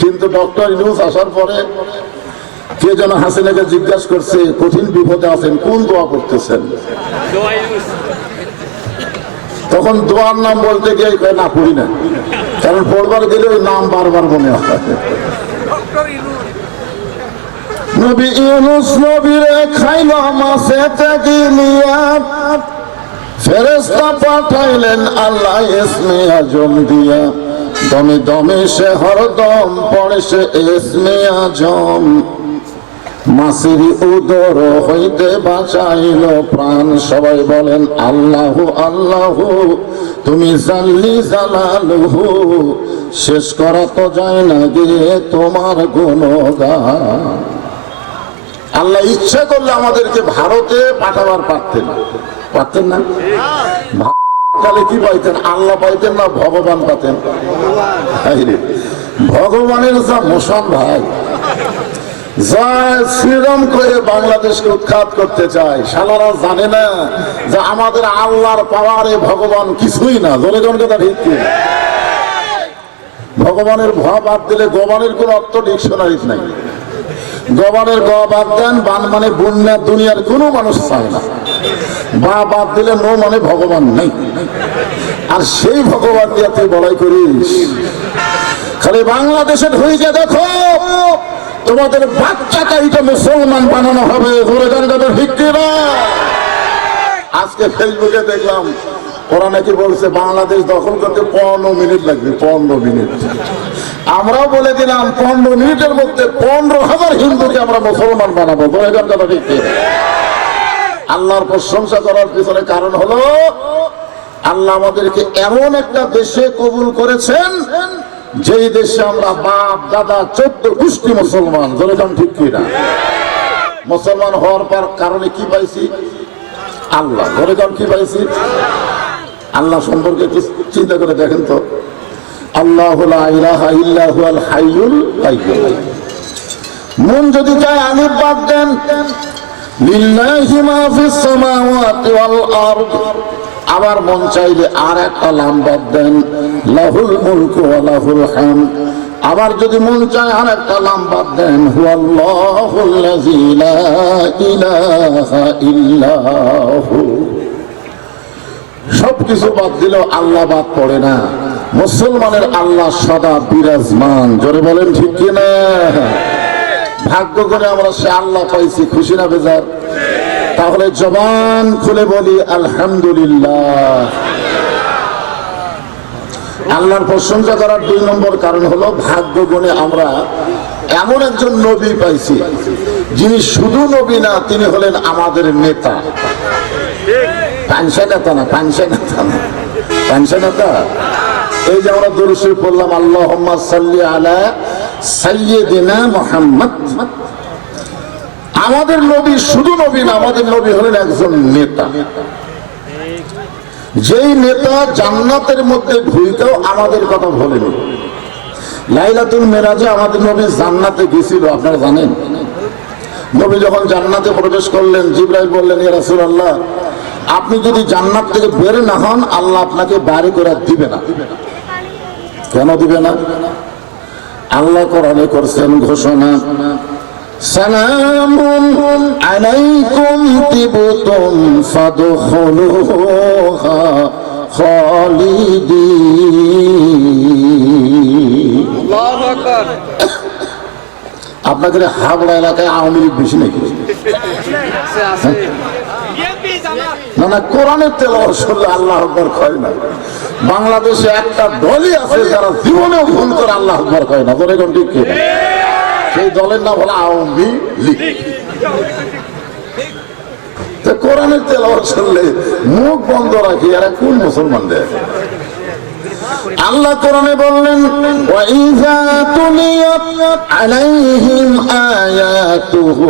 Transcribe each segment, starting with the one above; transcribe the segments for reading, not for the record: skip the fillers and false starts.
কিন্তু ডক্টর ইউনূস আসার পরে কে যেন হাসিনাকে জিজ্ঞাসা করছে কঠিন বিপদে আছেন কোন দোয়া করতেছেন, তখন দোয়ার নাম বলতে গিয়ে না পড়ি না, কারণ পড়বার গেলে ওই নাম বারবার মনে হয়। নবী ইউনূস নবীরে খাইল মাছেতে গিলিয়া, ফেরেশতা পাঠাইলেন আল্লাহ ইসমে আজম দিয়া, দমে দমে সে হরদম পড়ে সে ইসমে আজম। মাছের উদর হইতে বাঁচাইল প্রাণ, সবাই বলেন আল্লাহু আল্লাহু, তুমি জাল্লি জালালুহু, শেষ করা তো যায় না গিয়ে তোমার গুণগান। আল্লাহ ইচ্ছা করলে আমাদেরকে ভারতে পাঠাবার পারতেন না? তাহলে কি পাইতেন? আল্লাহ পাইতেন না ভগবান পাতেন? ভগবানের যা মোশন ভাই, যা শ্রীরাম করে বাংলাদেশকে উৎখাত করতে চায়, শালারা জানে না যে আমাদের আল্লাহর পাওয়ারে ভগবান কিছুই না। জনগণ কথা ঠিক কি? ভগবানের ভ বাদ দিলে গবানের কোন অর্থ ডিকশনারি নাই। গবানের গ বাদ দেন, বান মানে বন্যা, দুনিয়ার কোনো মানুষ চায় না। বা বাদ দিলে নো মানে ভগবান নেই। আর সেই ভগবান দিয়ে তুই বড়াই করিস। খালি বাংলাদেশে ঢুকে দেখো, তোমাদের বাচ্চাটা এটা মুসলমান বানানো হবে। আজকে ফেসবুকে দেখলাম ওরা নাকি বলছে বাংলাদেশ দখল করতে 15 মিনিট লাগবে। 15 মিনিট। আমরাও বলে দিলাম 15 মিনিটের মধ্যে 15,000 হিন্দুকে আমরা মুসলমান বানাবো। আল্লাহর প্রশংসা করার পিছনে কারণ হলো আল্লাহ আমাদেরকে এমন একটা দেশে কবুল করেছেন যেই দেশে আমরা বাপ দাদা 14 গোষ্ঠী মুসলমান। জনগণ ঠিক কিনা? মুসলমান হওয়ার পর কারণে কি পাইছি? আল্লাহ। জনগণ কি পাইছি? আল্লাহ সম্পর্কে একটু চিন্তা করে দেখেন তো। আল্লাহু লা ইলাহা ইল্লা হুয়াল হাইয়ুল কাইয়্যুম। মন যদি চায় আলিফ বাদ দেন, লিল্লাহি মা ফিস সামাওয়াতি ওয়াল আরদ। আবার মন চাইলে আর একটা লাম বাদ দেন, লাহুল মুলকু ওয়া লাহুল হামদ। আবার যদি মন চায় আর একটা লাম বাদ দেন, হুয়াল্লাহুল্লাযী লা ইলাহা ইল্লা হু। সবকিছু বাদ দিলেও আল্লাহ বাদ পড়ে না। মুসলমানের আল্লাহ সদা বিরাজমান। জোরে বলেন ঠিক কিনা? ভাগ্য করে আমরা সে আল্লাহ পাইছি, খুশি না বেজার? তাহলে জবান খুলে বলি আলহামদুলিল্লাহ। আল্লাহর প্রশংসা করার 2 নম্বর কারণ হলো ভাগ্য গুণে আমরা এমন একজন নবী পাইছি যিনি শুধু নবী না, তিনি হলেন আমাদের নেতা। পানসা নেতা না, পানসা নেতা না, পানসা নেতা। এই যে আমরা দরুদ শরীফ পড়লাম, আল্লাহুম্মা সাল্লি আলা সাইয়্যিদিনা মুহাম্মদ। আমাদের নবী শুধু নবী না, আমাদের নবী হলেন একজন নেতা। যেই নেতা জান্নাতের মধ্যে ঢুকেও আমাদের কথা বলেনি। লাইলাতুল মেরাজে আমাদের নবী জান্নাতে গেছিল, আপনারা জানেন। নবী যখন জান্নাতে প্রবেশ করলেন, জিবরাইল বললেন, ইয়া রাসূলুল্লাহ, আপনি যদি জান্নাত থেকে বের না হন আল্লাহ আপনাকে বাড়ি করে দিবে না। কেন দিবে না? আল্লাহ কোরআনে করছেন ঘোষণা, সালামুন আলাইকুম তিবতুম ফাদখুলুহা খালিদিন। আল্লাহু আকবার। আপনাদের হাবড়া এলাকায় আওয়ামী লীগ বেশি নাকি? না না, কোরআনের তেলাওয়াত শুনলে আল্লাহ আকবার কয় না। বাংলাদেশে একটা দলই আছে যারা জীবনেও ভুল করে আল্লাহ আকবার কয় না। বলে কোন ঠিক কি? সেই দলের নাম হলো আওয়ামী লীগ। তো কোরআনের তেলাওয়াত শুনলে মুখ বন্ধ রাখি, এরা কোন মুসলমান দেয়? আল্লাহ কোরআনে বললেন, ওয়া ইযা তুলিয়াত আলাইহিম আয়াতুহু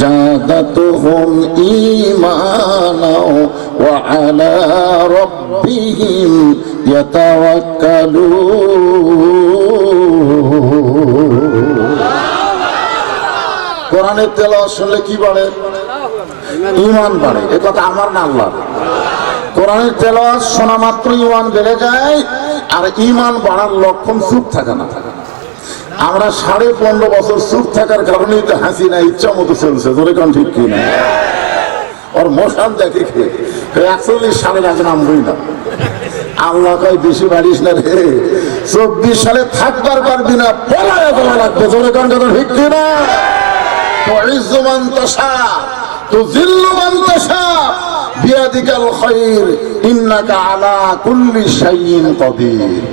জাদাতুহুম ঈমানা ওয়া আলা রাব্বিহিম ইয়াতাওয়াক্কালুন। কোরআনের তেলাওয়াত শুনলে কি বাড়ে? ঈমান বাড়ে। এ কথা আমার না, আল্লাহর। কোরআনের তেলাওয়াত শোনা মাত্র ঈমান বেড়ে যায়। আর ঈমান বাড়ার লক্ষণ চুপ থাকে না। আমরা 15.5 বছর চুপ থাকার কারণেই তো হাসিনা ইচ্ছা মতো চলছে, ধরে কোন ঠিক কিনা? ওর মশান দেখে 41 সালের আগে নামবই না। আল্লাহ কয় বেশি বাড়িস না রে, 24 সালে থাকবার পারবি না, পলায় দেওয়া লাগবে, ধরে কোন কথা ঠিক কিনা? তুইজ্জু মান তাশা তুযিল্লু মান তাশা বিয়াদিকাল খায়র ইন্নাকা আলা কুল্লি শাইইন কাদির।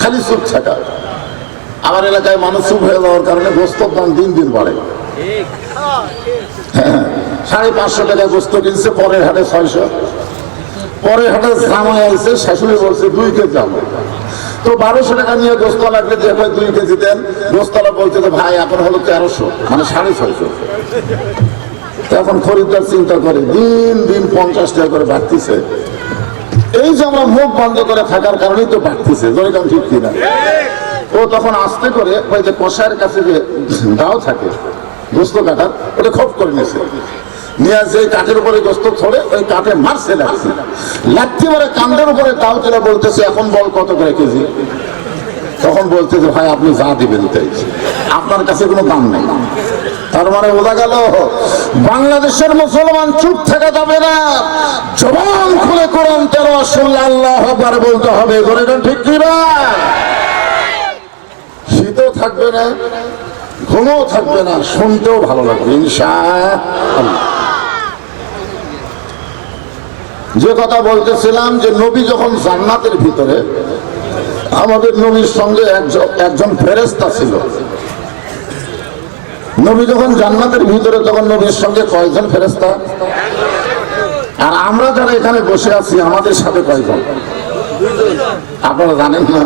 খালি চুপ থাকা। আমার এলাকায় মানুষ চুপ হয়ে যাওয়ার কারণে গোস্তের দাম দিন দিন বাড়ে। 550 টাকা গোস্ত কিনছে, পরের হাটে 600, পরের হাটে জামাই আইছে, শাশুড়ি বলছে 2 কেজি দাম, তো 1200 টাকা নিয়ে গোস্ত লাগবে, যে 2 কেজি দেন। গোস্তলা বলছে যে ভাই এখন হলো 1300, মানে 650। এখন খরিদ্দার চিন্তা করে দিন দিন 50 টাকা করে বাড়তিছে। এই যে আমরা মুখ বন্ধ করে থাকার কারণেই তো বাড়তিছে, জয়গান ঠিক কিনা? ও তখন আস্তে করে ওই যে কষায়ের কাছে যে দাও থাকে গোস্ত কাটার, ওটা খপ করে নিয়েছে, নিয়ে যে কাঠের উপরে গোস্ত ছড়ে ওই কাঠে মারছে, লাগছে লাঠি মারে কান্দের উপরে দাও তুলে বলতেছে এখন বল কত করে কেজি? তখন বলছে যে ভাই আপনি যা দিবেন তাই, আপনার কাছে কোনো দাম নেই। তার মানে বোঝা গেল বাংলাদেশের মুসলমান চুপ থাকা যাবে না, জবান খুলে কোরআন তেলাওয়াত শুনলে আল্লাহু আকবার বলতে হবে, ঠিক কি না? শীতও থাকবে না, ঘুমও থাকবে না, শুনতেও ভালো লাগবে ইনশাআল্লাহ। যে কথা বলতেছিলাম যে নবী যখন জান্নাতের ভিতরে, আমাদের নবীর সঙ্গে একজন ফেরেশতা ছিল। নবী যখন জান্নাতের ভিতরে, তখন নবীর সঙ্গে কয়জন ফেরেশতা? আর আমরা যারা এখানে বসে আছি আমাদের সাথে কয়জন আপনারা জানেন না?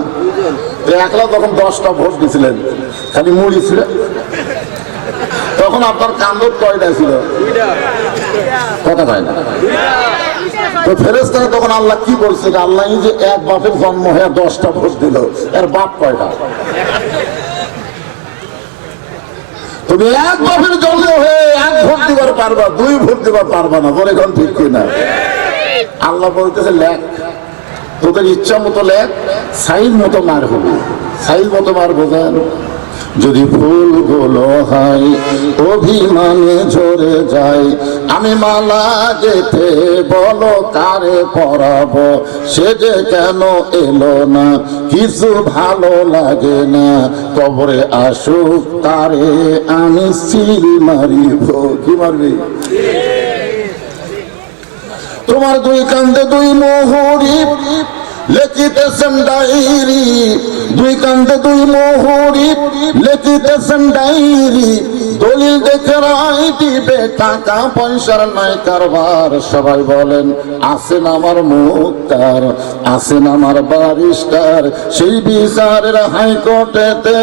একলা তখন 10টা ভোট দিছিলেন, খালি মুড়ি ছিল। তখন আপনার কান্দত কয়টা ছিল? কথা হয় না। তো ফেরেশতারা তখন আল্লাহ কি বলছে? আল্লাহ যে এক বাপের জন্ম হয়ে 10টা ভোট দিল, এর বাপ কয়টা? তুমি এক বাপের জন্ম হয়ে 1 ভোট দিবার পারবা, 2 ভোট দিবার পারবা না, বলে কোন ঠিক কিনা? আল্লাহ বলতেছে লেখ, তোদের ইচ্ছা মতো লেখ, সাইল মতো মার হবে। সাইল মতো মার বোঝেন? যদি ফুলগুলো হয় অভিমানে ঝরে যায়, আমি মালা গেথে বলো কারে পরাবো, সে যে কেন এলো না, কিছু ভালো লাগে না, কবরে আসুক তারে আমি সিল মারিব। কি মারবি? তোমার 2 কান্দে 2 মোহরি লিখিতেছেন ডায়েরি, 2 কান্দে 2 মোহরি লিখিতেছেন ডায়েরি, দলিল দেখে রায় দিবে, টাকা পয়সার নাই কারবার। সবাই বলেন আছেন আমার মুক্তার, আছেন আমার ব্যারিস্টার, সেই বিচারের হাইকোর্টেতে